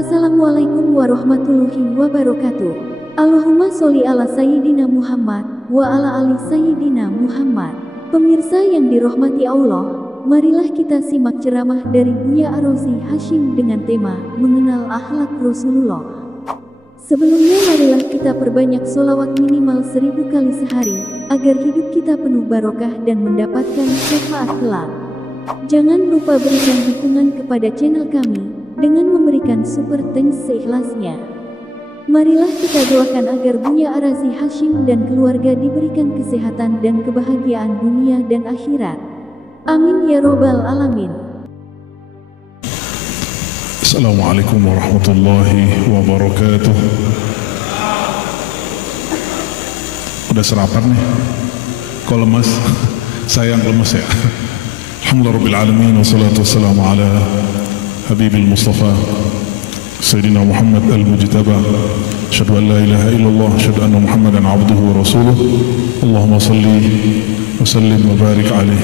Assalamualaikum warahmatullahi wabarakatuh. Allahumma sholli ala Sayyidina Muhammad wa ala ali Sayyidina Muhammad. Pemirsa yang dirahmati Allah, marilah kita simak ceramah dari Buya Ar-Razi Hasyim dengan tema mengenal akhlak Rasulullah. Sebelumnya marilah kita perbanyak sholawat minimal 1000 kali sehari, agar hidup kita penuh barokah dan mendapatkan syafaat kelak. Jangan lupa berikan dukungan kepada channel kami dengan memberikan super thanks seikhlasnya. Marilah kita doakan agar Buya Ar-Razi Hasyim dan keluarga diberikan kesehatan dan kebahagiaan dunia dan akhirat. Amin ya robbal alamin. Assalamualaikum warahmatullahi wabarakatuh. Udah sarapan nih? Kok lemas? Saya yang lemas ya. Alhamdulillah alamin, wassalatu wassalamu ala Habibil Mustafa Sayyidina Muhammad al-Mujtaba. Asyhadu an la ilaha illallah, asyhadu anna Muhammadan abduhu wa rasuluh. Allahumma salli wa sallim wa barik alaihi.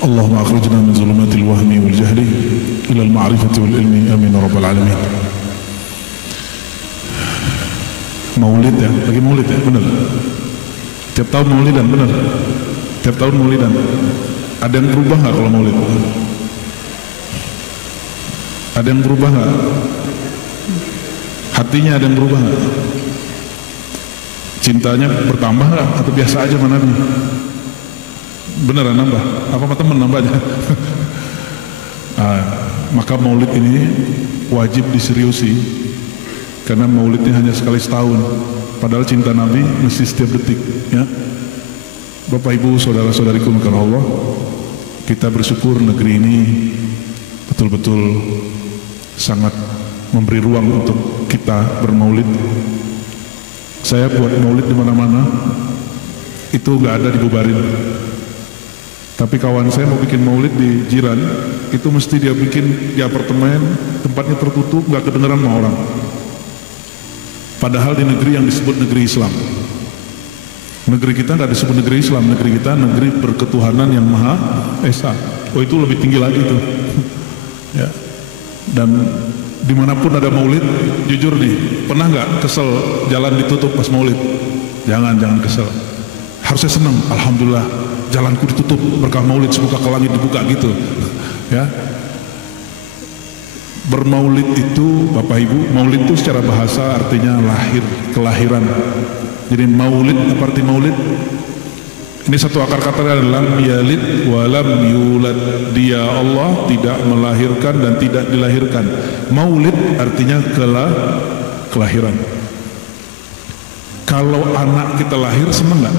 Allahumma akhrijna min zulumatil wahmi wal jahli ila al-ma'rifati wal ilmi, amin ya rabbal alamin. Maulid ya, lagi maulid ya, benar. Tiap tahun maulidan, benar. Tiap tahun maulidan. Ada yang berubah nggak kalau maulid? Ada yang berubah nggak? Hatinya ada yang berubah nggak? Cintanya bertambah nggak? Atau biasa aja mana nih? Beneran nambah? Apa teman nambahnya? Maka maulid ini wajib diseriusi, karena maulidnya hanya sekali setahun. Padahal cinta Nabi mesti setiap detik. Ya, Bapak Ibu, saudara-saudariku karena Allah, kita bersyukur negeri ini betul-betul sangat memberi ruang untuk kita bermaulid. Saya buat maulid di mana-mana, itu nggak ada dibubarin. Tapi kawan saya mau bikin maulid di jiran, itu mesti dia bikin di apartemen, tempatnya tertutup, nggak kedengeran sama orang. Padahal di negeri yang disebut negeri Islam. Negeri kita nggak disebut negeri Islam, negeri kita negeri berketuhanan yang Maha Esa. Oh, itu lebih tinggi lagi tuh. Ya. Dan dimanapun ada maulid, jujur nih, pernah nggak kesel jalan ditutup pas maulid? Jangan kesel. Harusnya senang, alhamdulillah jalanku ditutup berkah maulid, semoga ke langit dibuka gitu. Ya. Bermaulid itu, Bapak Ibu, maulid itu secara bahasa artinya lahir, kelahiran. Jadi maulid, apa arti maulid? Ini satu akar kata adalah yalid walam yulad. Dia Allah tidak melahirkan dan tidak dilahirkan. Maulid artinya kelahiran. Kalau anak kita lahir, senang nggak?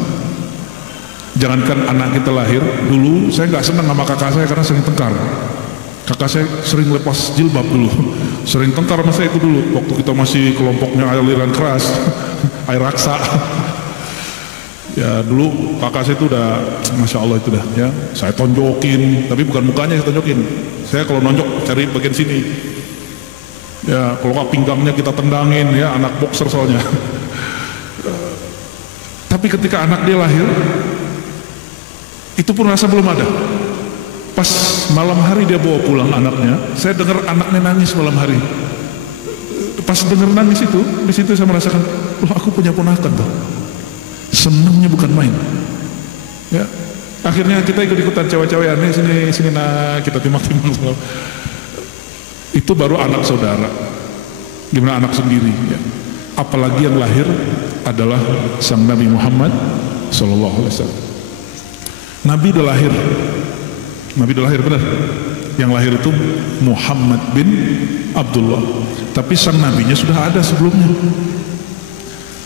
Jangankan anak kita lahir, dulu saya nggak senang sama kakak saya karena sering tengkar. Kakak saya sering lepas jilbab dulu, sering tengkar sama saya itu dulu. Waktu kita masih kelompoknya aliran keras, air raksa. Ya dulu kakak saya itu udah, masya Allah itu dah. Ya, saya tonjokin, tapi bukan mukanya saya tonjokin. Saya kalau nonjok cari bagian sini. Ya kalau nggak pinggangnya kita tendangin, ya anak boxer soalnya. Tapi ketika anak dia lahir, itu pun rasa belum ada. Pas malam hari dia bawa pulang anaknya, saya dengar anaknya nangis malam hari. Pas dengar nangis itu, di situ saya merasakan, loh aku punya ponakan tuh. Senangnya bukan main. Ya, akhirnya kita ikut-ikutan cewek-cewekan, sini nah kita timang-timang. Itu baru anak saudara. Gimana anak sendiri? Ya. Apalagi yang lahir adalah sang Nabi Muhammad Sallallahu Alaihi Wasallam. Nabi udah lahir. Nabi udah lahir, benar. Yang lahir itu Muhammad bin Abdullah. Tapi sang nabinya sudah ada sebelumnya.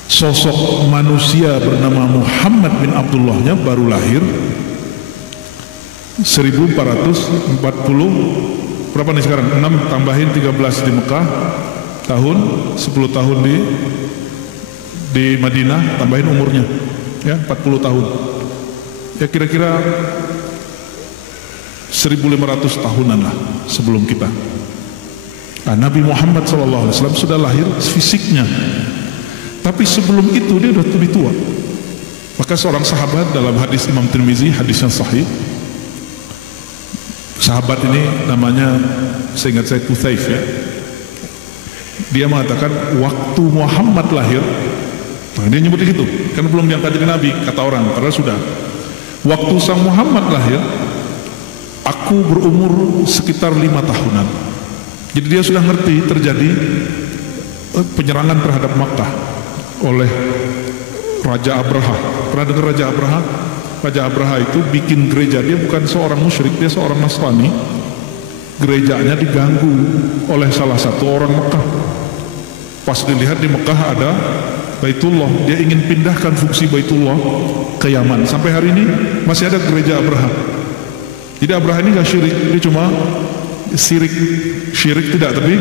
Sosok manusia bernama Muhammad bin Abdullahnya baru lahir 1440. Berapa nih sekarang? 6 tambahin 13 di Mekah tahun, 10 tahun di Madinah, tambahin umurnya. Ya, 40 tahun. Ya kira-kira 1500 tahunan lah sebelum kita. Nah, Nabi Muhammad SAW sudah lahir fisiknya, tapi sebelum itu dia sudah lebih tua. Maka seorang sahabat dalam hadis Imam Tirmizi, hadis yang sahih, sahabat ini namanya, seingat saya Tuthaif ya, Dia mengatakan waktu Muhammad lahir, nah dia nyebut gitu, kan belum diangkat jadi nabi kata orang, padahal sudah. Waktu sang Muhammad lahir, aku berumur sekitar 5 tahunan. Jadi dia sudah ngerti terjadi penyerangan terhadap Makkah oleh Raja Abraha. Pernah dengar Raja Abraha? Raja Abraha itu bikin gereja, dia bukan seorang musyrik, dia seorang Nasrani. Gerejanya diganggu oleh salah satu orang Mekah. Pas dilihat di Mekah ada Baitullah, dia ingin pindahkan fungsi Baitullah ke Yaman. Sampai hari ini masih ada gereja Abraha. Jadi Abraha ini gak syirik, dia cuma syirik tidak, tapi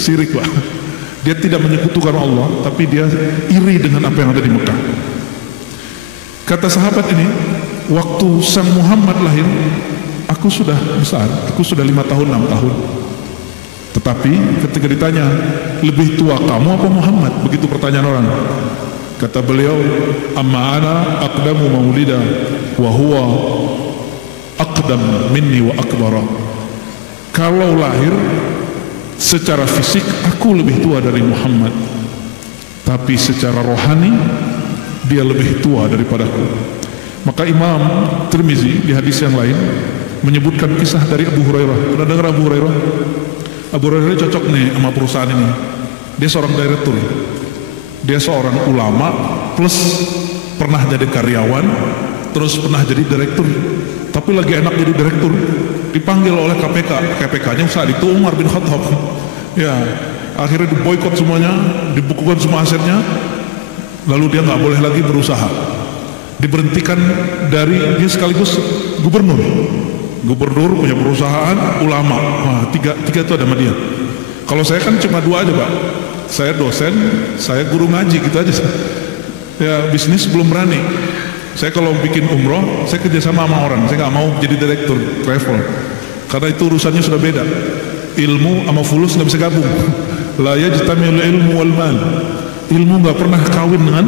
syirik Pak. Dia tidak menyekutukan Allah, tapi dia iri dengan apa yang ada di Mekah. Kata sahabat ini, waktu sang Muhammad lahir, aku sudah besar, aku sudah 5 tahun, 6 tahun. Tetapi ketika ditanya, lebih tua kamu apa Muhammad? Begitu pertanyaan orang. Kata beliau, amma ana aqdamu maulida wa huwa aqdam minni wa akbara. Kalau lahir secara fisik aku lebih tua dari Muhammad, tapi secara rohani dia lebih tua daripadaku. Maka Imam Tirmizi di hadis yang lain menyebutkan kisah dari Abu Hurairah. Pernah dengar Abu Hurairah? Abu Hurairah cocok nih sama perusahaan ini. Dia seorang direktur, dia seorang ulama plus pernah jadi karyawan, terus pernah jadi direktur. Tapi lagi enak jadi direktur, dipanggil oleh KPK-nya saat itu Umar bin Khattab. Ya, akhirnya diboikot semuanya, dibukukan semua asetnya, lalu dia nggak boleh lagi berusaha. Diberhentikan dari, dia sekaligus gubernur, punya perusahaan, ulama. Wah, tiga itu ada sama dia. Kalau saya kan cuma 2 aja Pak. Saya dosen, saya guru ngaji gitu aja. Ya bisnis belum berani. Saya kalau bikin umroh, saya kerjasama sama orang. Saya nggak mau jadi direktur travel, karena itu urusannya sudah beda. Ilmu sama fulus nggak bisa gabung. La yajtami'ul ilmu wal mal. Ilmu nggak pernah kawin dengan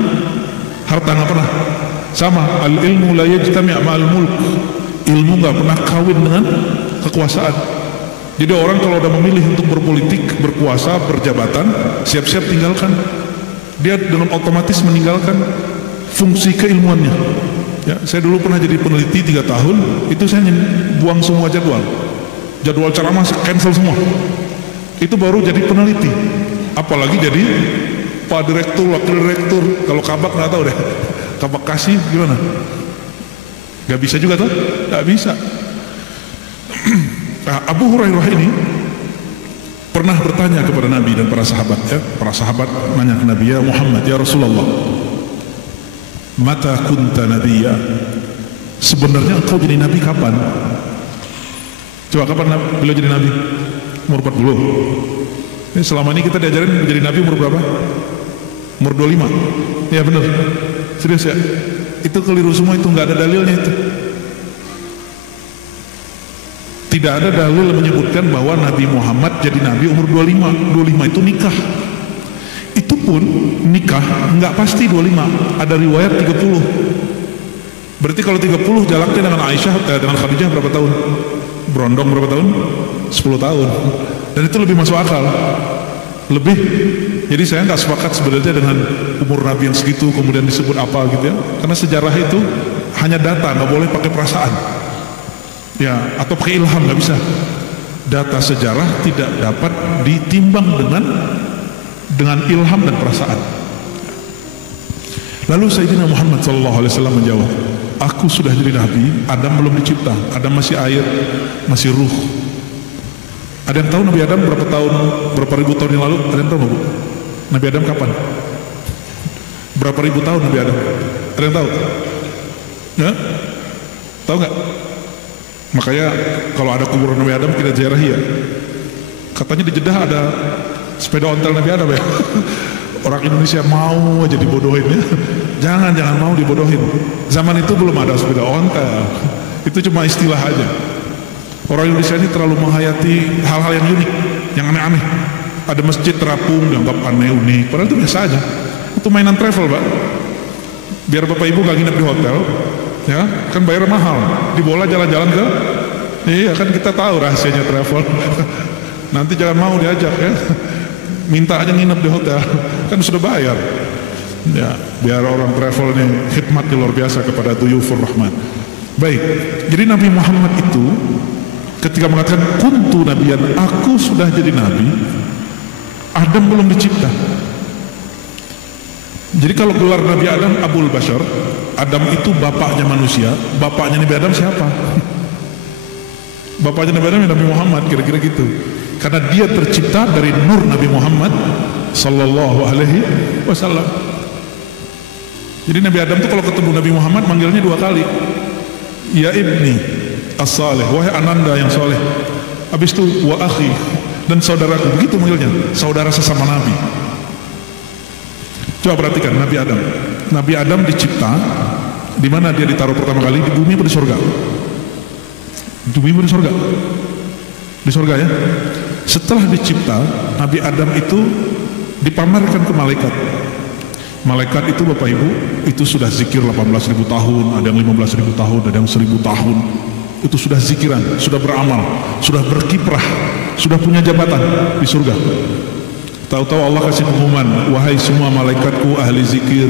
harta, nggak pernah. Sama, al ilmu la yajtami' ma'al mulk. Ilmu nggak pernah kawin dengan kekuasaan. Jadi orang kalau udah memilih untuk berpolitik, berkuasa, berjabatan, siap-siap tinggalkan. Dia dengan otomatis meninggalkan fungsi keilmuannya. Ya, saya dulu pernah jadi peneliti 3 tahun, itu saya buang semua jadwal ceramah cancel semua. Itu baru jadi peneliti. Apalagi jadi Pak Direktur, Wakil Direktur. Kalau kabak nggak tahu deh. Kabak kasih gimana? Gak bisa juga tuh? Gak bisa. Nah, Abu Hurairah ini pernah bertanya kepada Nabi dan para sahabat. Ya, para sahabat nanya ke Nabi, ya Muhammad, ya Rasulullah, mata kunta nabiyya, sebenarnya engkau jadi nabi kapan? Coba kapan beliau jadi nabi? Umur 40. Ini selama ini kita diajarin menjadi nabi umur berapa? Umur 25. Ya benar. Serius ya? Itu keliru semua, itu nggak ada dalilnya itu. Tidak ada dalil yang menyebutkan bahwa Nabi Muhammad jadi nabi umur 25. 25 itu nikah. Itu pun nikah nggak pasti 25, ada riwayat 30. Berarti kalau 30 jaraknya dengan Aisyah, dengan Khadijah berapa tahun? Berondong berapa tahun? 10 tahun. Dan itu lebih masuk akal. Lebih. Jadi saya nggak sepakat sebenarnya dengan umur Nabi yang segitu kemudian disebut apa gitu ya. Karena sejarah itu hanya data, nggak boleh pakai perasaan. Ya, atau pakai ilham, nggak bisa. Data sejarah tidak dapat ditimbang dengan ilham dan perasaan. Lalu Sayyidina Muhammad SAW menjawab, aku sudah jadi nabi, Adam belum dicipta. Adam masih air, masih ruh. Ada yang tahu Nabi Adam berapa ribu tahun yang lalu? Ada yang tahu nggak Bu? Nabi Adam kapan? Berapa ribu tahun Nabi Adam? Ada yang tahu? Ya? Tahu nggak? Makanya kalau ada kuburan Nabi Adam kita ziarahi ya. Katanya di Jeddah ada sepeda ontel Nabi Adam ya. Orang Indonesia mau aja dibodohin ya. Jangan mau dibodohin. Zaman itu belum ada sepeda ontel. Itu cuma istilah aja. Orang Indonesia ini terlalu menghayati hal-hal yang unik, yang aneh-aneh. Ada masjid terapung dianggap aneh, unik. Padahal itu biasa aja. Itu mainan travel Pak. Biar Bapak Ibu gak nginep di hotel, ya kan bayar mahal. Dibawa jalan-jalan ke, iya kan kita tahu rahasianya travel. Nanti jangan mau diajak ya. minta aja nginep di hotel, kan sudah bayar. Ya, biar orang travel ini khidmatnya luar biasa kepada duyufur rahman. Baik, jadi Nabi Muhammad itu ketika mengatakan kuntu nabiyan, aku sudah jadi nabi, Adam belum dicipta. Jadi kalau gelar Nabi Adam Abul Bashar, Adam itu bapaknya manusia, bapaknya Nabi Adam siapa? Bapaknya Nabi Adam Nabi Muhammad, kira-kira gitu. Karena dia tercipta dari nur Nabi Muhammad sallallahu alaihi wasallam. Jadi Nabi Adam itu kalau ketemu Nabi Muhammad manggilnya 2 kali. Ya ibni as-salih, wahai ananda yang soleh. Habis itu wa akhi, dan saudaraku, begitu manggilnya, saudara sesama Nabi. Coba perhatikan Nabi Adam. Nabi Adam dicipta di mana dia ditaruh pertama kali, di bumi atau di surga? Di bumi atau di surga? Di surga ya. Setelah dicipta, Nabi Adam itu dipamerkan ke malaikat. Malaikat itu Bapak Ibu, itu sudah zikir 18.000 tahun, ada yang 15.000 tahun, ada yang 1.000 tahun. Itu sudah zikiran, sudah beramal, sudah berkiprah, sudah punya jabatan di surga. Tahu-tahu Allah kasih pengumuman, wahai semua malaikatku ahli zikir,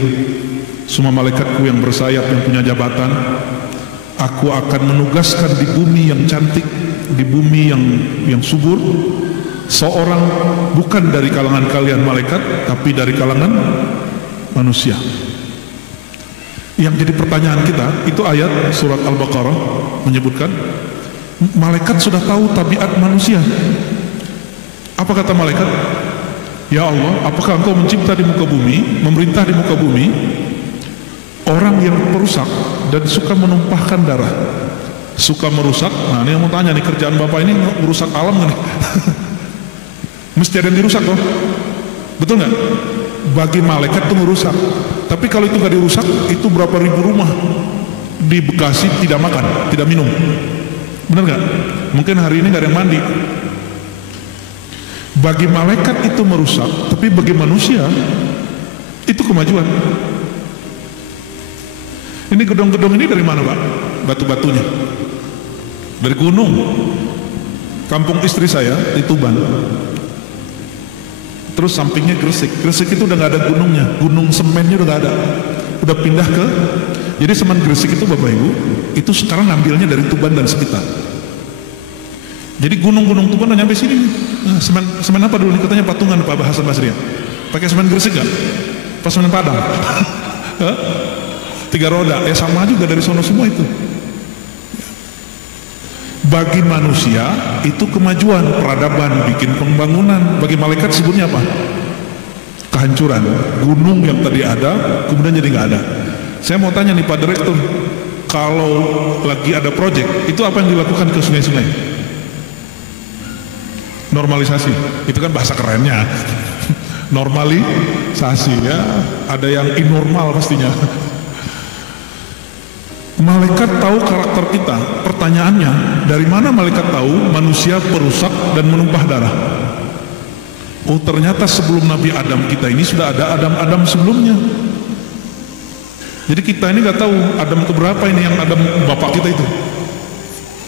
semua malaikatku yang bersayap, yang punya jabatan, aku akan menugaskan di bumi yang cantik, di bumi yang subur, seorang bukan dari kalangan kalian malaikat, tapi dari kalangan manusia. Yang jadi pertanyaan kita, itu ayat surat Al-Baqarah menyebutkan malaikat sudah tahu tabiat manusia. Apa kata malaikat? Ya Allah, apakah engkau mencipta di muka bumi, memerintah di muka bumi orang yang perusak dan suka menumpahkan darah, suka merusak? Nah ini yang mau tanya nih, kerjaan Bapak ini merusak alam nggak nih? Mesti ada yang dirusak loh, betul nggak? Bagi malaikat itu merusak, tapi kalau itu nggak dirusak, itu berapa ribu rumah di Bekasi tidak makan, tidak minum, benar nggak? Mungkin hari ini nggak ada yang mandi. Bagi malaikat itu merusak, tapi bagi manusia itu kemajuan. Ini gedung-gedung ini dari mana Pak? Batu-batunya dari gunung. Kampung istri saya di Tuban, terus sampingnya Gresik. Gresik itu udah nggak ada gunungnya, gunung semennya udah nggak ada, udah pindah ke. Jadi semen Gresik itu Bapak Ibu, itu sekarang ngambilnya dari Tuban dan sekitar. Jadi gunung-gunung Tuban udah nyampe sini. Nah, semen apa dulu nih? Katanya patungan Pak Hasan Basri. Pakai semen Gresik nggak? Pas semen Padang. 3 roda, ya sama juga dari sono semua itu. Bagi manusia itu kemajuan, peradaban, bikin pembangunan. Bagi malaikat sebutnya apa? Kehancuran. Gunung yang tadi ada kemudian jadi nggak ada. Saya mau tanya nih Pak Direktur, kalau lagi ada proyek itu apa yang dilakukan ke sungai-sungai? Normalisasi, itu kan bahasa kerennya. Normalisasi ya, ada yang inormal pastinya. Malaikat tahu karakter kita. Pertanyaannya, dari mana malaikat tahu manusia perusak dan menumpah darah? Oh ternyata sebelum Nabi Adam kita ini sudah ada Adam sebelumnya. Jadi kita ini nggak tahu Adam keberapa ini, yang Adam bapak kita itu.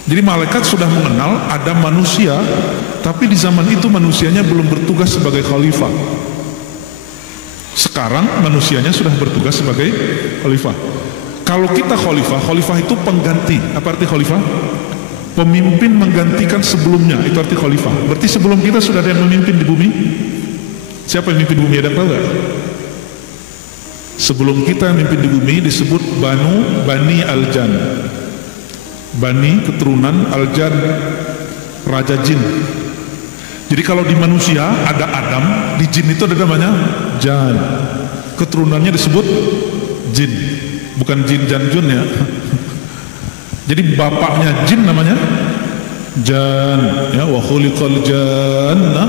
Jadi malaikat sudah mengenal Adam manusia, tapi di zaman itu manusianya belum bertugas sebagai khalifah. Sekarang manusianya sudah bertugas sebagai khalifah. Kalau kita khalifah, khalifah itu pengganti. Apa arti khalifah? Pemimpin menggantikan sebelumnya, itu arti khalifah. Berarti sebelum kita sudah ada yang memimpin di bumi. Siapa yang memimpin di bumi? Ada yang tahu nggak? Sebelum kita yang memimpin di bumi disebut Bani Al-Jan. Bani keturunan Al-Jan, raja jin. Jadi kalau di manusia ada Adam, di jin itu ada namanya Jan. Keturunannya disebut jin. Bukan jin Janjun ya. Jadi bapaknya jin namanya Jan ya, wa khuliqal janna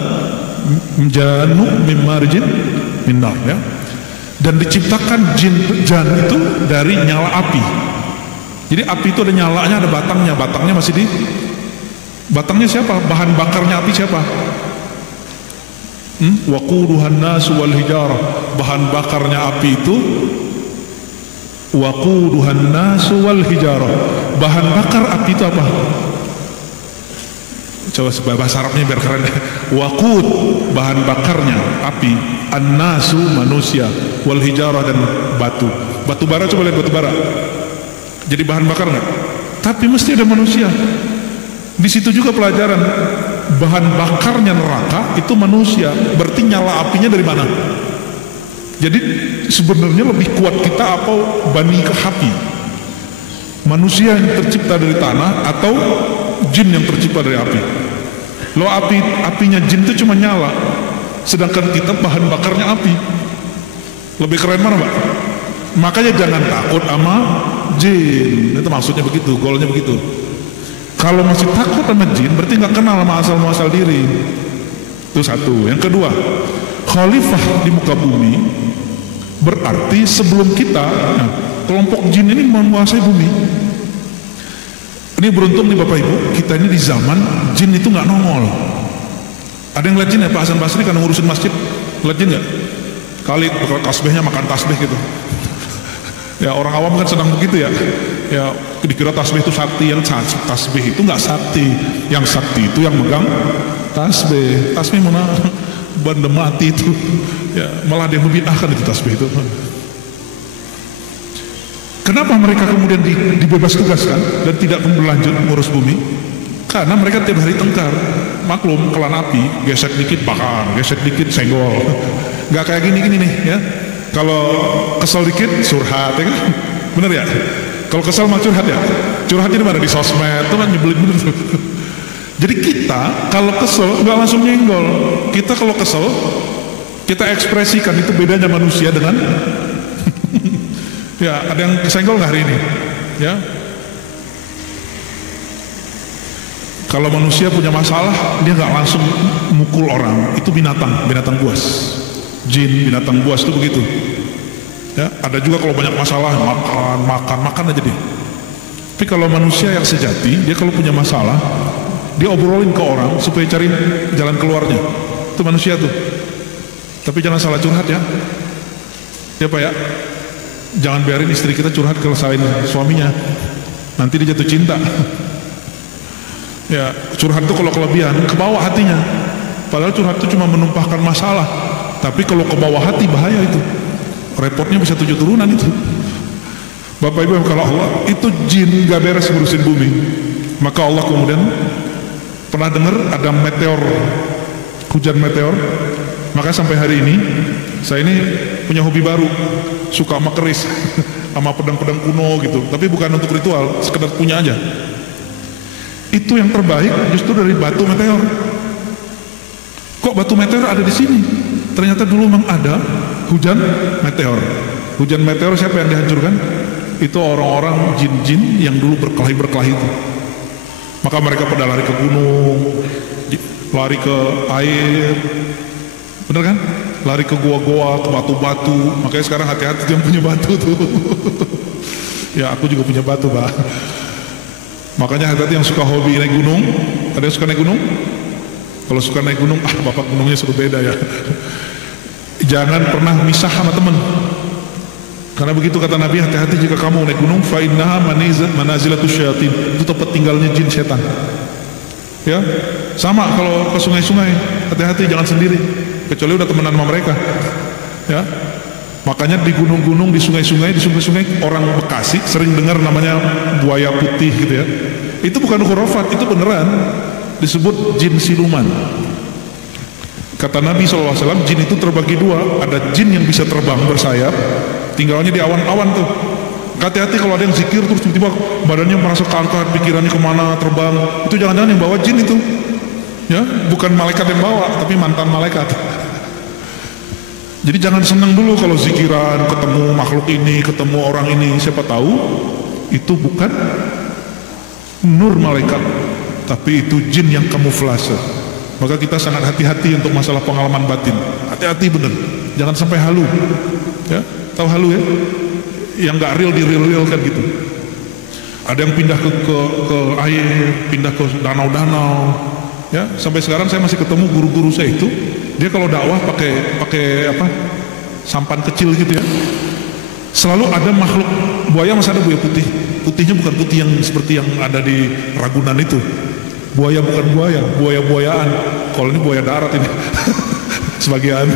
jannu mim marjin min nar ya. Dan diciptakan jan itu dari nyala api. Jadi api itu ada nyalanya, ada batangnya. Batangnya masih di batangnya siapa? Bahan bakarnya api siapa? Waquduhan nasu wal hijarah. Bahan bakarnya api itu waquduhan nasu wal hijarah. Bahan bakar api itu apa? Coba bahasa Arabnya biar keren. Waqud, bahan bakarnya api, annasu manusia, wal hijarah dan batu. Batu bara, coba lihat batu bara. Jadi bahan bakar nggak? Tapi mesti ada manusia. Di situ juga pelajaran. Bahan bakarnya neraka itu manusia. Berarti nyala apinya dari mana? Jadi sebenarnya lebih kuat kita apa Bani Kahapi? Manusia yang tercipta dari tanah atau jin yang tercipta dari api? Lo apinya jin itu cuma nyala, sedangkan kita bahan bakarnya api. Lebih keren mana, Pak? Makanya jangan takut sama jin. Itu maksudnya begitu, golnya begitu. Kalau masih takut sama jin, berarti nggak kenal sama asal muasal diri. Itu satu. Yang kedua, khalifah di muka bumi berarti sebelum kita, nah, kelompok jin ini menguasai bumi. Ini beruntung nih Bapak Ibu, kita ini di zaman jin itu nggak nongol. Ada yang lihat jin ya, Pak Hasan Basri kan ngurusin masjid, lihat jin nggak? Kali tasbihnya makan tasbih gitu. Ya orang awam kan sedang begitu ya. Ya dikira tasbih itu sakti, yang tasbih itu nggak sakti. Yang sakti itu yang megang tasbih. Tasbih mana benda mati itu. Ya malah dia membid'ahkan itu tasbih itu. Kenapa mereka kemudian dibebas tugaskan dan tidak berlanjut mengurus bumi? Karena mereka tiap hari tengkar. Maklum, kelan api, gesek dikit bakar, gesek dikit senggol. Nggak kayak gini nih ya. Kalau kesel dikit surhat, ya kan? Bener ya? Kalau kesel mah curhat ya? Curhat ini mana? Di sosmed, itu kan nyebelin bener. Jadi kita kalau kesel nggak langsung nyenggol. Kita kalau kesel, kita ekspresikan. Itu bedanya manusia dengan ya, ada yang kesenggol nggak hari ini? Ya, kalau manusia punya masalah, dia nggak langsung mukul orang. Itu binatang buas. Jin, binatang buas itu begitu. Ya, ada juga kalau banyak masalah makan aja dia. Tapi kalau manusia yang sejati, dia kalau punya masalah, dia obrolin ke orang supaya cari jalan keluarnya. Itu manusia tuh. Tapi jangan salah curhat ya. Ya Pak ya. Jangan biarin istri kita curhat ke selain suaminya, nanti dia jatuh cinta. Ya, curhat itu kalau kelebihan, ke bawah hatinya. Padahal curhat itu cuma menumpahkan masalah, tapi kalau ke bawah hati bahaya itu. Repotnya bisa 7 turunan itu. Bapak Ibu, kalau Allah itu jin gak beres ngurusin bumi, maka Allah kemudian pernah dengar ada meteor, hujan meteor. Maka sampai hari ini saya ini punya hobi baru, suka sama keris sama pedang-pedang kuno gitu, tapi bukan untuk ritual, sekedar punya aja. Itu yang terbaik justru dari batu meteor. Kok batu meteor ada di sini? Ternyata dulu memang ada hujan meteor. Hujan meteor siapa yang dihancurkan? Itu orang-orang jin-jin yang dulu berkelahi itu. Maka mereka pada lari ke gunung, lari ke air, bener kan? Lari ke goa-goa, ke batu-batu. Makanya sekarang hati-hati yang punya batu tuh. Ya aku juga punya batu Pak. Makanya hati-hati yang suka hobi naik gunung. Ada yang suka naik gunung? Kalau suka naik gunung, bapak gunungnya sudah beda ya. Jangan pernah misah sama teman. Karena begitu kata Nabi, hati-hati jika kamu naik gunung, fa innaha manazilatus syayatin. Itu tempat tinggalnya jin setan. Ya, sama kalau ke sungai-sungai, hati-hati jangan sendiri, kecuali udah temenan sama mereka. Ya, makanya di gunung-gunung, di sungai-sungai, orang Bekasi sering dengar namanya buaya putih gitu ya. Itu bukan khurafat, itu beneran disebut jin siluman. Kata Nabi SAW, jin itu terbagi dua. Ada jin yang bisa terbang bersayap, tinggalnya di awan-awan tuh. Hati-hati kalau ada yang zikir terus tiba-tiba badannya merasa keangkat, pikirannya kemana, terbang. Itu jangan-jangan yang bawa jin itu. Ya, bukan malaikat yang bawa, tapi mantan malaikat. Jadi jangan senang dulu kalau zikiran, ketemu makhluk ini, ketemu orang ini. Siapa tahu itu bukan nur malaikat, tapi itu jin yang kamuflase. Maka kita sangat hati-hati untuk masalah pengalaman batin. Hati-hati bener, jangan sampai halu. Ya, tahu halu ya? Yang gak real di real kan gitu. Ada yang pindah ke air, pindah ke danau-danau. Ya, sampai sekarang saya masih ketemu guru-guru saya itu. Dia kalau dakwah pakai apa? Sampan kecil gitu ya. Selalu ada makhluk buaya, masih ada buaya putih. Putihnya bukan putih yang seperti yang ada di Ragunan itu. Buaya bukan buaya, buaya-buayaan. Kalau ini buaya darat ini. Sebagian.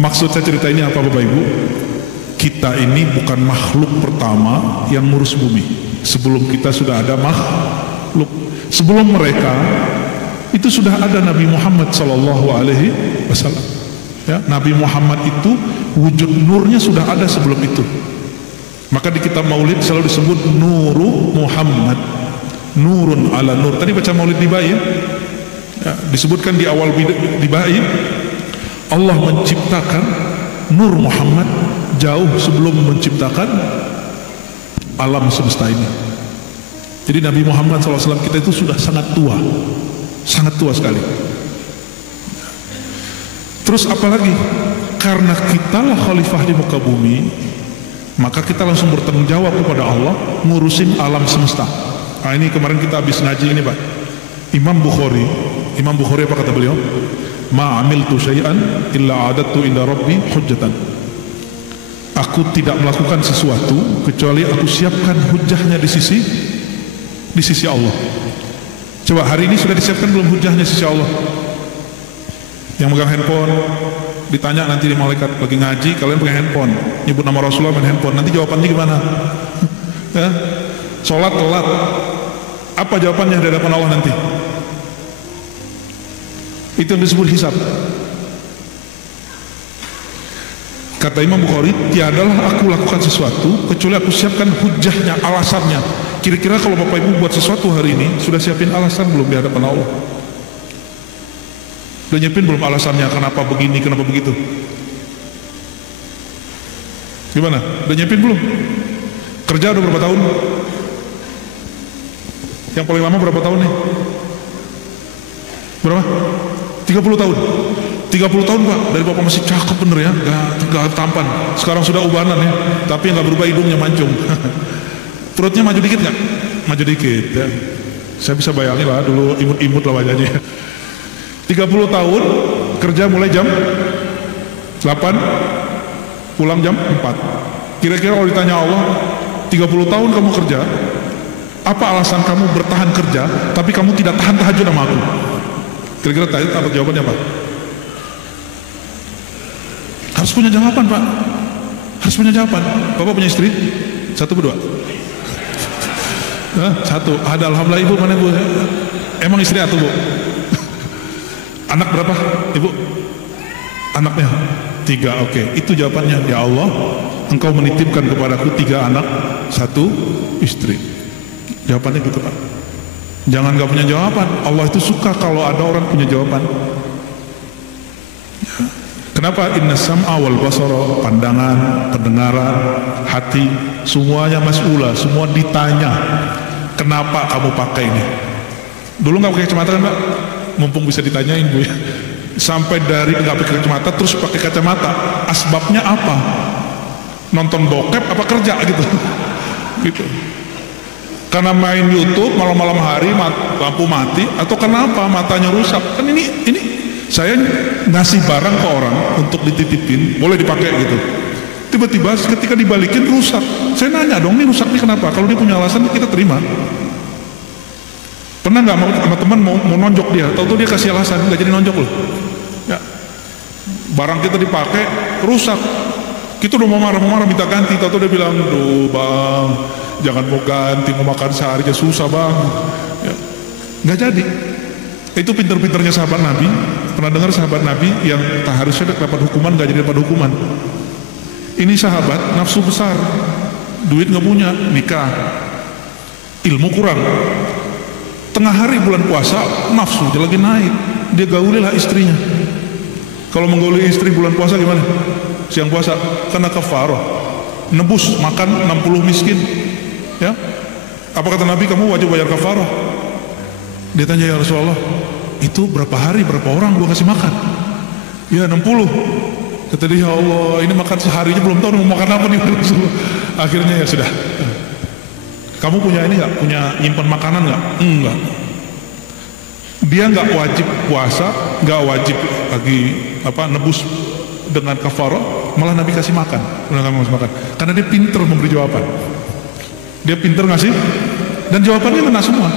Maksud saya cerita ini apa Bapak Ibu? Kita ini bukan makhluk pertama yang ngurus bumi. Sebelum kita sudah ada makhluk. Sebelum mereka itu sudah ada Nabi Muhammad Sallallahu Alaihi Wasallam. Ya, Nabi Muhammad itu wujud nurnya sudah ada sebelum itu. Maka di kitab Maulid selalu disebut Nuru Muhammad, Nurun ala Nur. Tadi baca Maulid di Bayi, ya, disebutkan di awal di Bayi, Allah menciptakan Nur Muhammad jauh sebelum menciptakan alam semesta ini. Jadi Nabi Muhammad SAW kita itu sudah sangat tua sekali. Terus apalagi? Karena kitalah khalifah di muka bumi, maka kita langsung bertanggung jawab kepada Allah ngurusin alam semesta. Nah ini kemarin kita habis ngaji ini Pak, Imam Bukhari apa kata beliau? Ma amiltu syai'an illa adattu inda rabbi hujjatan. Aku tidak melakukan sesuatu kecuali aku siapkan hujahnya di sisi Allah. Coba hari ini sudah disiapkan belum hujahnya di sisi Allah? Yang megang handphone ditanya nanti di malaikat lagi ngaji, kalian pegang handphone, nyebut nama Rasulullah main handphone, nanti jawabannya gimana? Ya? Sholat telat, apa jawabannya di hadapan Allah nanti? Itu yang disebut hisab. Kata Imam Bukhari, tiadalah aku lakukan sesuatu kecuali aku siapkan hujahnya, alasannya. Kira-kira kalau Bapak Ibu buat sesuatu hari ini, sudah siapin alasan belum di hadapan Allah? Udah nyiapin belum alasannya, kenapa begini, kenapa begitu? Gimana? Udah nyiapin belum? Kerja udah berapa tahun? Yang paling lama berapa tahun nih? Berapa? 30 tahun. 30 tahun Pak, dari Bapak masih cakep bener ya, gak tampan. Sekarang sudah ubanan ya, tapi gak berubah, hidungnya mancung. Perutnya maju dikit gak? Maju dikit ya. Saya bisa bayangin lah, dulu imut-imut lah wajahnya. 30 tahun, kerja mulai jam 8, pulang jam 4. Kira-kira kalau ditanya Allah, 30 tahun kamu kerja, apa alasan kamu bertahan kerja, tapi kamu tidak tahan tahajud sama aku? Kira-kira apa jawabannya Pak? Harus punya jawaban Pak. Harus punya jawaban. Bapak punya istri? Satu berdua? Satu. Ada alhamdulillah. Ibu mana Bu? Emang istri atau Bu? Anak berapa Ibu? Anaknya 3. Oke. Itu jawabannya. Ya Allah, Engkau menitipkan kepadaku 3 anak, 1 istri. Jawabannya gitu Pak. Jangan gak punya jawaban. Allah itu suka kalau ada orang punya jawaban. Kenapa? Inna sam'a wal basara, pandangan, pendengaran, hati, semuanya mas'ula, semua ditanya. Kenapa kamu pakai ini? Dulu nggak pakai kacamata kan Pak? Mumpung bisa ditanyain Bu ya. Sampai dari nggak pakai kacamata terus pakai kacamata. Asbabnya apa? Nonton bokep apa kerja gitu? Gitu. Karena main YouTube malam-malam hari lampu mati, atau kenapa matanya rusak? Kan ini saya ngasih barang ke orang untuk dititipin, boleh dipakai gitu. Tiba-tiba ketika dibalikin rusak. Saya nanya dong, ini rusak nih kenapa? Kalau dia punya alasan kita terima. Pernah nggak sama teman mau nonjok dia, tahu dia kasih alasan, nggak jadi nonjok loh. Ya. Barang kita dipakai rusak, kita udah mau marah minta ganti, tahu dia bilang, duh bang, jangan mau ganti, mau makan sehari aja susah bang. Ya. Nggak jadi. Itu pinter-pinternya sahabat Nabi. Pernah dengar sahabat Nabi yang tak harusnya dapat hukuman, gak jadi dapat hukuman. Ini sahabat nafsu besar, duit gak punya, nikah, ilmu kurang. Tengah hari bulan puasa, nafsu dia lagi naik, dia gaulilah istrinya. Kalau menggauli istri bulan puasa gimana? Siang puasa, karena kafarah, nebus makan 60 miskin. Ya, apa kata Nabi? Kamu wajib bayar kafarah. Dia tanya, ya Rasulullah, itu berapa hari, berapa orang gua kasih makan? Ya 60. Kata dia, ya Allah, ini makan seharinya belum tahu mau makan apa nih Rasulullah. Akhirnya ya sudah. Kamu punya ini nggak? Punya nyimpan makanan nggak? Enggak. Dia nggak wajib puasa, nggak wajib lagi nebus dengan kafarah, malah Nabi kasih makan. Karena dia pinter memberi jawaban. Dia pinter ngasih Dan jawabannya kena semua.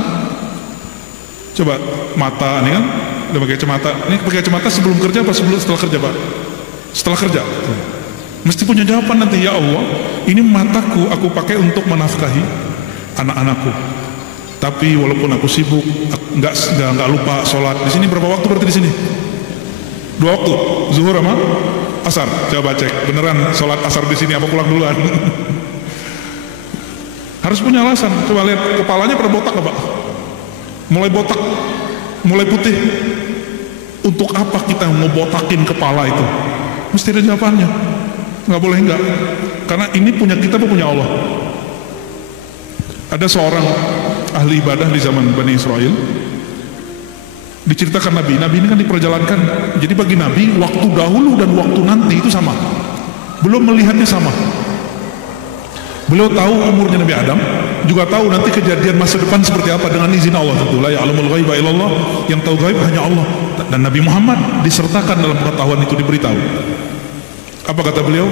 Coba mata ini kan udah pakai kacamata. Ini pakai kacamata sebelum kerja apa setelah kerja, Pak? Setelah kerja. Mesti punya jawaban nanti, ya Allah, ini mataku aku pakai untuk menafkahi anak-anakku. Tapi walaupun aku sibuk, nggak lupa sholat. Di sini berapa waktu berarti di sini? 2 waktu, zuhur sama asar. Coba cek, beneran sholat asar di sini apa pulang duluan? Harus punya alasan. Coba lihat kepalanya pada botak nggak, Pak? Mulai botak, mulai putih. Untuk apa kita mau botakin kepala itu? Mesti ada jawabannya. Nggak boleh enggak. Karena ini punya kita apa punya Allah. Ada seorang ahli ibadah di zaman Bani Israel. Diceritakan Nabi ini kan diperjalankan. Jadi bagi Nabi, waktu dahulu dan waktu nanti itu sama. Belum melihatnya sama. Beliau tahu umurnya Nabi Adam, juga tahu nanti kejadian masa depan seperti apa dengan izin Allah. La ya'lamul ghaiba illallah, yang tahu gaib hanya Allah. Dan Nabi Muhammad disertakan dalam pengetahuan itu, diberitahu. Apa kata beliau?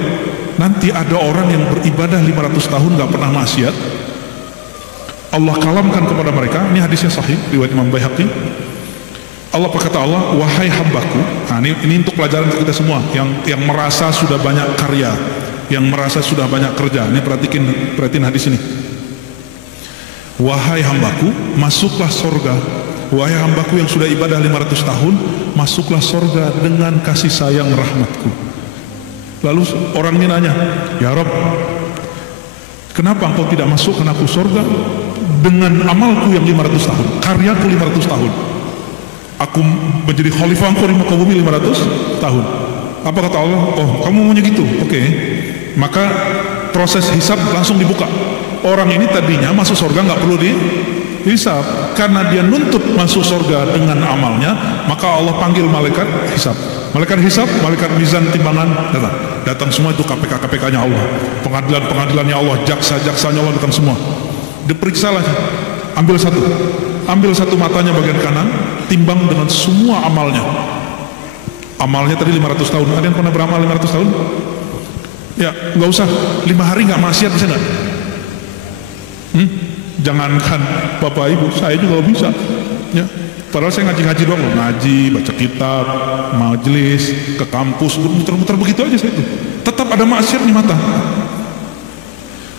Nanti ada orang yang beribadah 500 tahun gak pernah maksiat. Allah kalamkan kepada mereka. Ini hadisnya sahih, riwayat Imam Baihaqi. Allah berkata, Allah, wahai hambaku. Nah, ini untuk pelajaran kita semua yang merasa sudah banyak karya, yang merasa sudah banyak kerja. Ini perhatiin hadis ini. Wahai hambaku, masuklah sorga. Wahai hambaku yang sudah ibadah 500 tahun, masuklah sorga dengan kasih sayang rahmatku. Lalu orang ini nanya, ya Rabb, kenapa engkau tidak masuk ke aku sorga dengan amalku yang 500 tahun, karyaku 500 tahun? Aku menjadi khalifah engkau di muka bumi 500 tahun. Apa kata Allah? Oh, kamu maunya gitu? Oke. Maka proses hisab langsung dibuka. Orang ini tadinya masuk sorga nggak perlu dihisab, karena dia nuntut masuk sorga dengan amalnya, maka Allah panggil malaikat hisab. Malaikat hisab, malaikat mizan timbangan datang semua, itu KPK-KPK-nya Allah, pengadilan-pengadilannya Allah, jaksa-jaksanya Allah datang semua. Diperiksalah, ambil satu matanya bagian kanan, timbang dengan semua amalnya. Amalnya tadi 500 tahun. Ada yang pernah beramal 500 tahun? Ya, nggak usah 5 hari nggak maksiat, bisa nggak? Jangankan Bapak Ibu, saya juga bisa. Ya. Padahal saya ngaji-ngaji doang loh, ngaji, baca kitab, majelis, ke kampus, muter-muter begitu aja saya itu. Tetap ada maksiat di mata.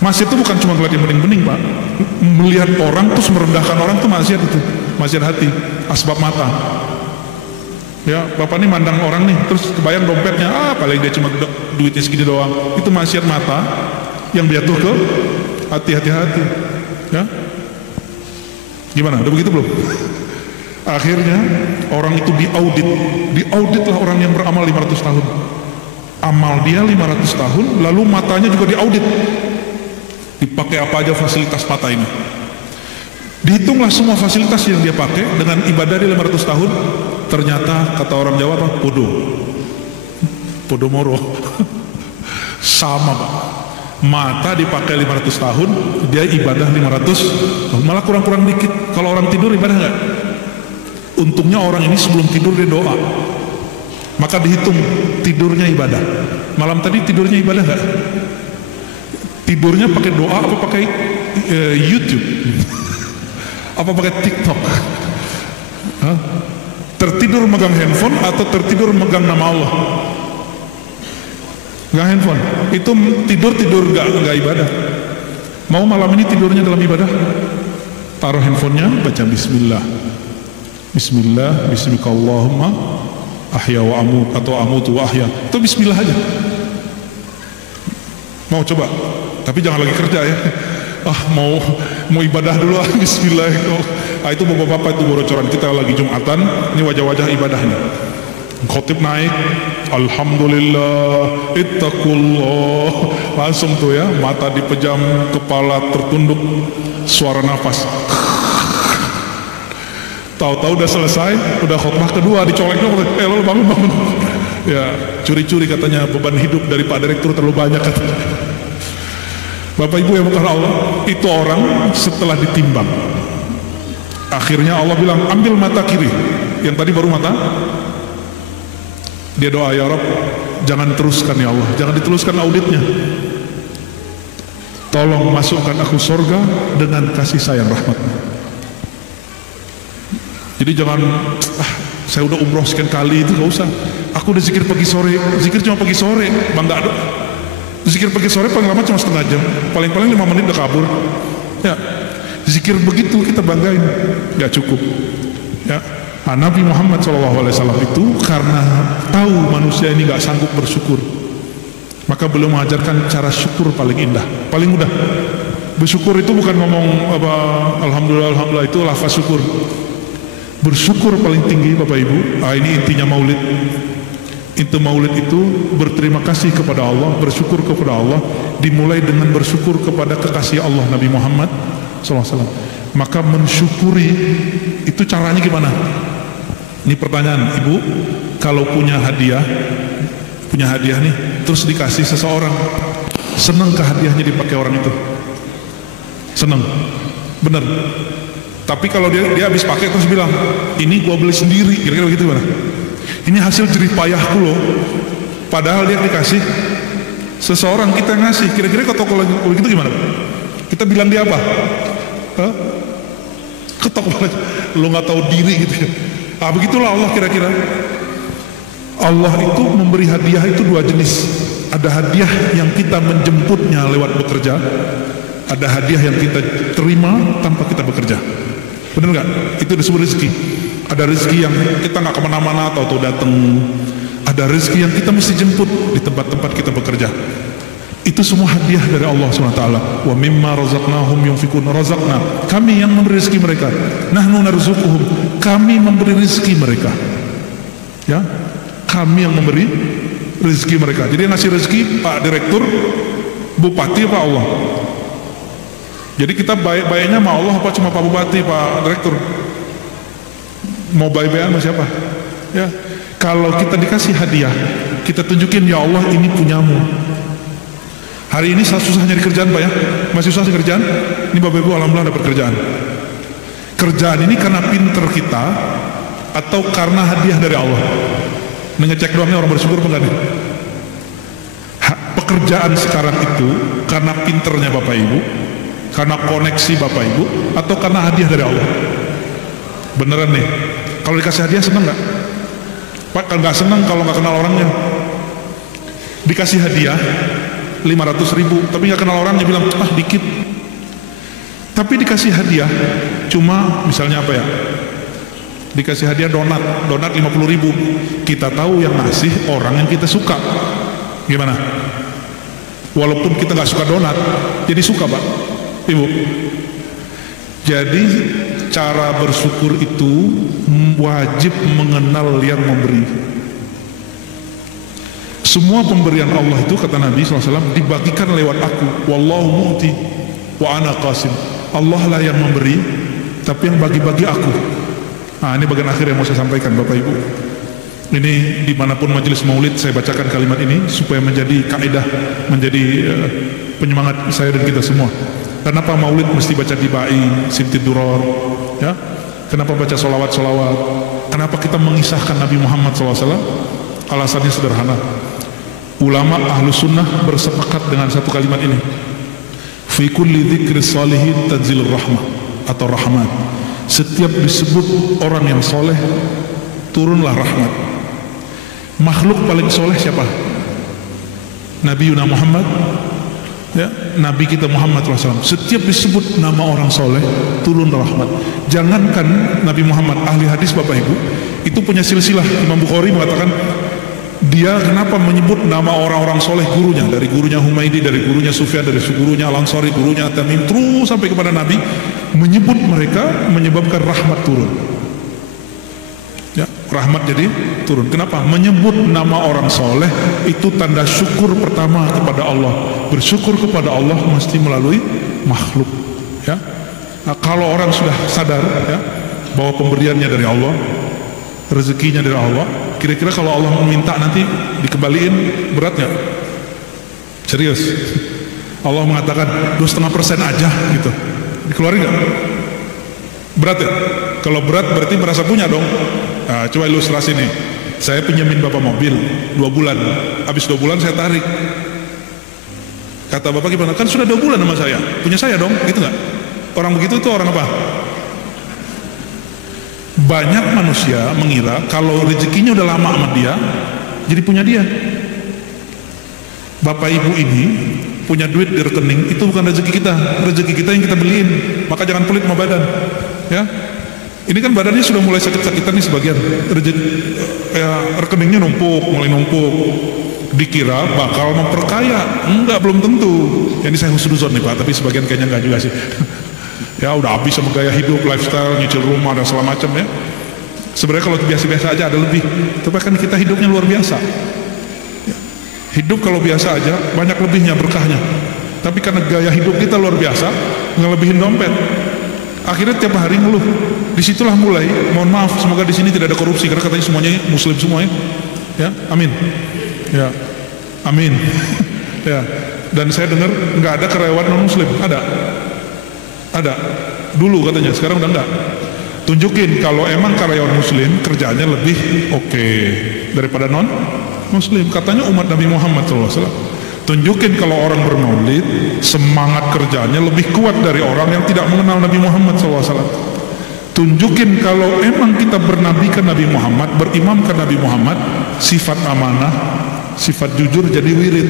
Maksiat itu bukan cuma ngeliat yang bening-bening, Pak. Melihat orang terus merendahkan orang itu maksiat itu. Maksiat hati, asbab mata. Ya, Bapak ini mandang orang nih, terus kebayang dompetnya, paling dia cuma duitnya segini doang. Itu maksiat mata yang jatuh ke hati-hati. Ya. Gimana? Udah begitu belum? Akhirnya orang itu diauditlah orang yang beramal 500 tahun. Amal dia 500 tahun, lalu matanya juga diaudit. Dipakai apa aja fasilitas mata ini. Dihitunglah semua fasilitas yang dia pakai dengan ibadah dia 500 tahun. Ternyata kata orang Jawa apa? Podomoro. Sama, Pak. Mata dipakai 500 tahun, dia ibadah 500 tahun. Malah kurang-kurang dikit. Kalau orang tidur ibadah nggak? Untungnya orang ini sebelum tidur dia doa, maka dihitung tidurnya ibadah. Malam tadi tidurnya ibadah nggak? Tidurnya pakai doa apa pakai YouTube? Apa pakai TikTok? Hah? Tertidur megang handphone atau tertidur megang nama Allah? Megang handphone. Itu tidur nggak ibadah. Mau malam ini tidurnya dalam ibadah? Taruh handphonenya, baca Bismillah. Bismillah, bismikallahumma ahya wa amut, atau amutu wa ahya. Itu bismillah aja. Mau coba? Tapi jangan lagi kerja ya. Mau ibadah dulu bismillah. Itu bapak-bapak itu bocoran kita lagi Jumatan. Ini wajah-wajah ibadahnya. Khotib naik, alhamdulillah, ittaqullah. Langsung tuh ya, mata dipejam, kepala tertunduk, suara nafas. Tahu-tahu udah selesai, udah khutbah kedua, dicolek dong, lo bangun. Ya, curi-curi katanya beban hidup dari Pak Direktur terlalu banyak katanya. Bapak Ibu yang bukan Allah, itu orang setelah ditimbang. Akhirnya Allah bilang, ambil mata kiri. Yang tadi baru mata. Dia doa, ya Rabb, jangan teruskan ya Allah, jangan diteruskan auditnya. tolong masukkan aku surga dengan kasih sayang rahmat-Mu. Jadi jangan, saya udah umroh sekian kali, itu gak usah. Aku udah zikir pagi sore, zikir cuma pagi sore, bangga dong. Zikir pagi sore paling lama cuma setengah jam, paling-paling 5 menit udah kabur. Ya, zikir begitu kita banggain, gak cukup. Ya, Nabi Muhammad SAW itu karena tahu manusia ini gak sanggup bersyukur, maka beliau mengajarkan cara syukur paling indah, paling mudah. Bersyukur itu bukan ngomong apa alhamdulillah, alhamdulillah, itu lafaz syukur. Bersyukur paling tinggi Bapak Ibu, ini intinya maulid. Itu maulid itu berterima kasih kepada Allah, bersyukur kepada Allah, dimulai dengan bersyukur kepada kekasih Allah Nabi Muhammad SAW. Maka mensyukuri itu caranya gimana? Ini pertanyaan, Ibu, kalau punya hadiah nih, terus dikasih seseorang, seneng ke hadiahnya dipakai orang itu? Seneng, bener. Tapi kalau dia habis pakai terus bilang, ini gua beli sendiri, kira-kira begitu gimana? Ini hasil jerih payahku loh. Padahal dia dikasih seseorang, kita ngasih. Kira-kira ke toko lagi begitu gimana? Kita bilang dia apa? Hah? Ke toko lagi, lo nggak tahu diri gitu ya. Begitulah Allah kira-kira. Allah itu memberi hadiah itu dua jenis. Ada hadiah yang kita menjemputnya lewat bekerja, ada hadiah yang kita terima tanpa kita bekerja. Benar nggak? Itu disebut rezeki. Ada rezeki yang kita nggak kemana-mana atau datang. Ada rezeki yang kita mesti jemput di tempat-tempat kita bekerja. Itu semua hadiah dari Allah SWT. Wa mimma razaqnahum yunfikun. Razaqna, kami yang memberi rezeki mereka. Nahnu narzuquhum, kami memberi rezeki mereka. Ya, kami yang memberi rezeki mereka. Jadi yang ngasih rezeki Pak Direktur, Bupati, Pak Allah. Jadi kita baik-baiknya sama Allah apa cuma Pak Bupati, Pak Direktur? Mau baik-baikan sama siapa? Ya, kalau kita dikasih hadiah, kita tunjukin, ya Allah ini punyamu. Hari ini susah nyari kerjaan Pak ya? Masih susah nyari kerjaan? Ini Bapak Ibu alhamdulillah dapat kerjaan. Kerjaan ini karena pinter kita atau karena hadiah dari Allah? Ngecek doangnya orang bersyukur apa enggak nih? Pekerjaan sekarang itu karena pinternya Bapak Ibu, karena koneksi Bapak Ibu, atau karena hadiah dari Allah? Beneran nih, kalau dikasih hadiah seneng nggak? Pak, kalau nggak seneng kalau nggak kenal orangnya. Dikasih hadiah 500.000 tapi nggak kenal orangnya, bilang dikit. Tapi dikasih hadiah cuma misalnya apa ya, dikasih hadiah donat 50.000, kita tahu yang ngasih orang yang kita suka, gimana? Walaupun kita nggak suka donat, jadi suka Pak Ibu. Jadi cara bersyukur itu wajib mengenal yang memberi. Semua pemberian Allah itu kata Nabi SAW dibagikan lewat aku. Wallahu mu'ti wa ana qasim. Allah lah yang memberi, tapi yang bagi-bagi aku. Ini bagian akhir yang mau saya sampaikan Bapak Ibu. Ini dimanapun majelis maulid saya bacakan kalimat ini supaya menjadi kaidah, menjadi penyemangat saya dan kita semua. Kenapa maulid mesti baca dibai, simtid duror, ya? Kenapa baca solawat-solawat? Kenapa kita mengisahkan Nabi Muhammad SAW? Alasannya sederhana. Ulama ahlu sunnah bersepakat dengan satu kalimat ini. Fi kulli dzikri salihin tanzilur rahmah atau rahmat. Setiap disebut orang yang soleh, turunlah rahmat. Makhluk paling soleh siapa? Nabi Yuna Muhammad, ya, Nabi kita Muhammad SAW. Setiap disebut nama orang soleh, turun rahmat. Jangankan Nabi Muhammad, ahli hadis Bapak Ibu itu punya silsilah. Imam Bukhari mengatakan dia kenapa menyebut nama orang-orang soleh gurunya, dari gurunya Humaidi, dari gurunya Sufyan, dari gurunya Al-Ansari, gurunya Tamim, terus sampai kepada Nabi, menyebut mereka menyebabkan rahmat turun. Ya, rahmat jadi turun. Kenapa? Menyebut nama orang soleh itu tanda syukur pertama kepada Allah. Bersyukur kepada Allah mesti melalui makhluk. Ya, kalau orang sudah sadar ya bahwa pemberiannya dari Allah, rezekinya dari Allah, kira-kira kalau Allah meminta nanti dikembaliin berat nggak? Serius? Allah mengatakan 2,5% aja gitu, dikeluarin nggak? Berat ya? Kalau berat berarti merasa punya dong. Coba ilustrasi nih, saya pinjemin Bapak mobil 2 bulan, habis 2 bulan saya tarik. Kata bapak gimana? Kan sudah 2 bulan sama saya, punya saya dong, gitu nggak? Orang begitu itu orang apa? Banyak manusia mengira kalau rezekinya udah lama sama dia, jadi punya dia. Bapak ibu ini punya duit di rekening, itu bukan rezeki kita yang kita beliin. Maka jangan pelit sama badan, ya. Ini kan badannya sudah mulai sakit-sakitan nih sebagian, rekeningnya mulai numpuk. Dikira bakal memperkaya, enggak, belum tentu. Ini saya husnuzon nih Pak, tapi sebagian kayaknya enggak juga sih. Ya udah habis sama gaya hidup, lifestyle, nyicil rumah dan segala macam ya. Sebenarnya kalau biasa-biasa aja ada lebih, tapi kan kita hidupnya luar biasa. Ya. Hidup kalau biasa aja banyak lebihnya, berkahnya. Tapi karena gaya hidup kita luar biasa, ngelebihin dompet. Akhirnya tiap hari ngeluh. Disitulah mulai, mohon maaf, semoga di sini tidak ada korupsi karena katanya semuanya muslim semua ya. Ya, amin. Ya, amin. Ya, dan saya dengar nggak ada karyawan non muslim, ada dulu katanya, sekarang udah nggak. Tunjukin kalau emang karyawan muslim kerjaannya lebih oke daripada non muslim, katanya umat Nabi Muhammad SAW. Tunjukin kalau orang bermaulid semangat kerjaannya lebih kuat dari orang yang tidak mengenal Nabi Muhammad SAW. Tunjukin kalau emang kita bernabikan Nabi Muhammad, berimamkan Nabi Muhammad, sifat amanah, sifat jujur jadi wirid.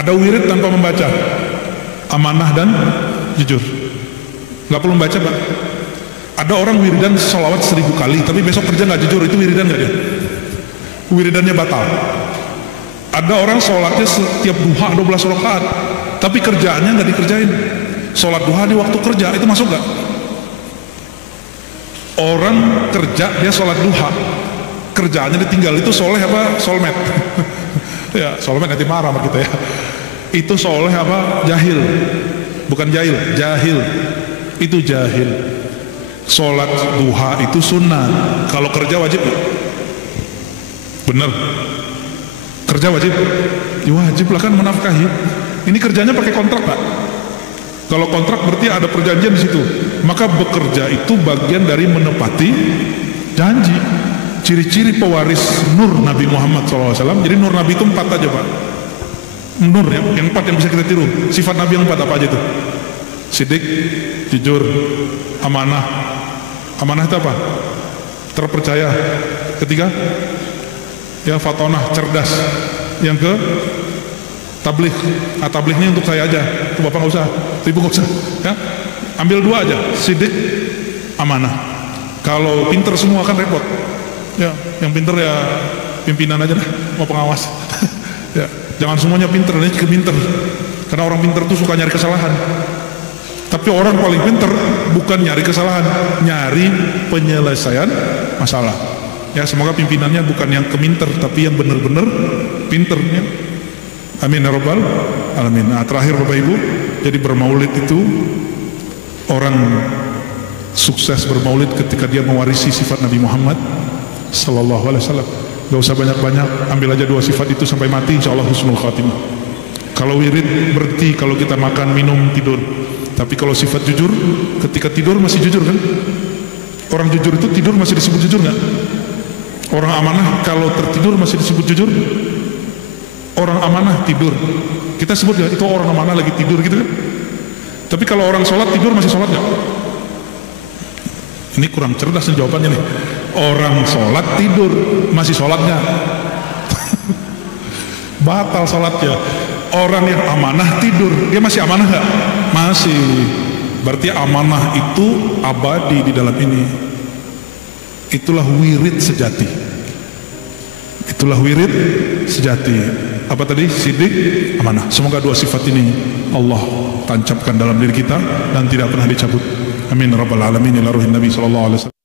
Ada wirid tanpa membaca, amanah dan jujur, nggak perlu membaca Pak. Ada orang wiridan sholawat 1000 kali tapi besok kerja nggak jujur, itu wiridan nggak dia? Wiridannya batal. Ada orang sholatnya setiap duha 12 rakaat tapi kerjaannya nggak dikerjain. Sholat duha di waktu kerja, itu masuk nggak? Orang kerja dia sholat duha, kerjaannya ditinggal, itu soleh apa solmet? Ya solmet nanti marah sama kita ya. Itu soleh apa jahil? Bukan jahil, jahil. Itu jahil. Sholat duha itu sunnah. Kalau kerja wajib, bener. Kerja wajib, ya wajib lah kan menafkahi. Ini kerjanya pakai kontrak Pak. Kalau kontrak berarti ada perjanjian di situ. Maka bekerja itu bagian dari menepati janji. Ciri-ciri pewaris nur Nabi Muhammad SAW. Jadi nur Nabi itu 4 aja Pak. Nur ya, yang 4 yang bisa kita tiru. Sifat Nabi yang 4 apa aja itu? Sidik, jujur, amanah. Amanah itu apa? Terpercaya. Ketiga, ya fatonah, cerdas. Yang ke tabligh. Tablighnya untuk saya aja, itu Bapak nggak usah, Ibu nggak usah. Ya, ambil 2 aja, sidik, amanah. Kalau pinter semua kan repot. Ya, yang pinter ya pimpinan aja dah, mau pengawas. Ya, jangan semuanya pinter, ini juga pinter. Karena orang pinter tuh suka nyari kesalahan. Tapi orang paling pinter bukan nyari kesalahan, nyari penyelesaian masalah. Ya, semoga pimpinannya bukan yang keminter, tapi yang benar-benar pinter. Ya. Amin ya rabbal alamin. Nah, terakhir Bapak Ibu, jadi bermaulid itu orang sukses bermaulid ketika dia mewarisi sifat Nabi Muhammad sallallahu alaihi wasallam. Gak usah banyak-banyak, ambil aja 2 sifat itu sampai mati, insya Allah husnul khatimah. Kalau wirid berhenti kalau kita makan, minum, tidur. Tapi kalau sifat jujur, ketika tidur masih jujur kan? Orang jujur itu tidur masih disebut jujur nggak? Orang amanah kalau tertidur masih disebut jujur? Orang amanah tidur, kita sebut ya itu orang amanah lagi tidur gitu kan? Tapi kalau orang sholat tidur masih sholat nggak? Ini kurang cerdas nih jawabannya nih. Orang sholat tidur masih sholatnya? Batal sholatnya. Orang yang amanah tidur, dia masih amanah nggak? Masih. Berarti amanah itu abadi di dalam ini. Itulah wirid sejati. Itulah wirid sejati. Apa tadi? Sidik, amanah. Semoga 2 sifat ini Allah tancapkan dalam diri kita dan tidak pernah dicabut. Amin rabbal alamin ila ruhin Nabi sallallahu alaihi wasallam.